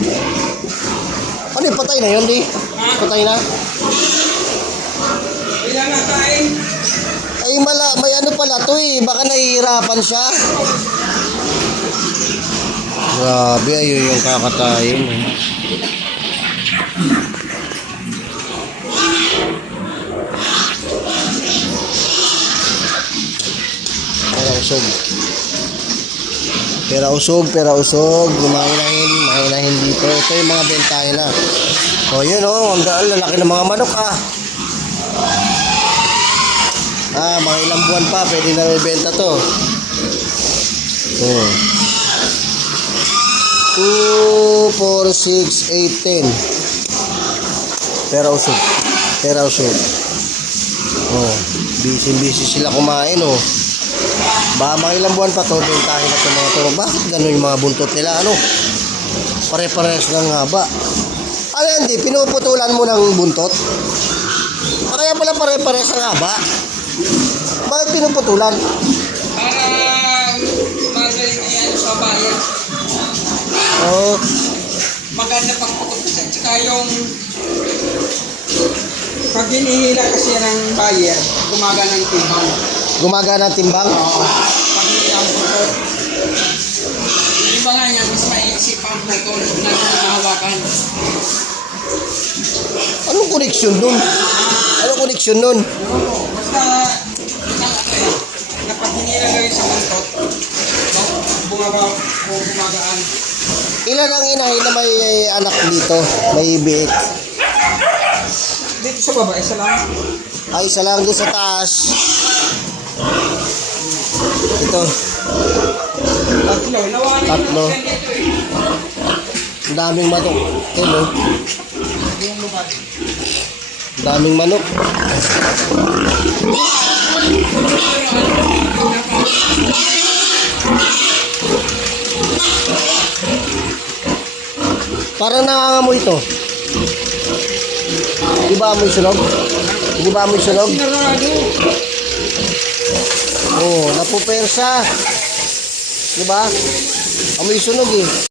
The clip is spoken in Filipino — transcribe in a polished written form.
Ano yung patay na yun, di? Patay na? Kailangan kain. Ay, may ano pala to eh. Baka nahihirapan siya. Grabe, ayun yung kakatayin. Pera usog. Mahinahin dito. Ito yung mga bentahin na. O, yun o. Ang lalaki ng mga manok mga ilang buwan pa. Pwede na ibenta to. 2, 4, 6, 8, 10. Pera usog. Busy sila kumain Baka mga ilang buwan pa to, bentahin na sa mga to. Bakit gano'n yung mga buntot nila? Pare-pares ng haba. Hindi, pinuputulan mo ng buntot? Kaya pala pare-pares ng haba? Bakit pinuputulan? Para magaling yan sa bayan. Maganda pagpukot kasi. Tsaka yung pag hinihila kasi ng buyer, gumagana ng timbang. Gumagana ng timbang? Oo. Pag hinihila ang pukot. Yung iba nga niya, mas maiisip ang pukot na mahawakan. Anong koneksyon nun? Basta, kapag hinihila kayo sa pukot, gumagaan. Ilan ang inahin na may anak dito? May biik? Dito sa baba, isa lang. Ay, isa lang doon sa taas. Ito. Tatlo. Ang daming manok. Ang daming manok. Parang nangangamoy ito. Di ba amoy sunog? Napupersa. Di ba? Amoy sunog eh.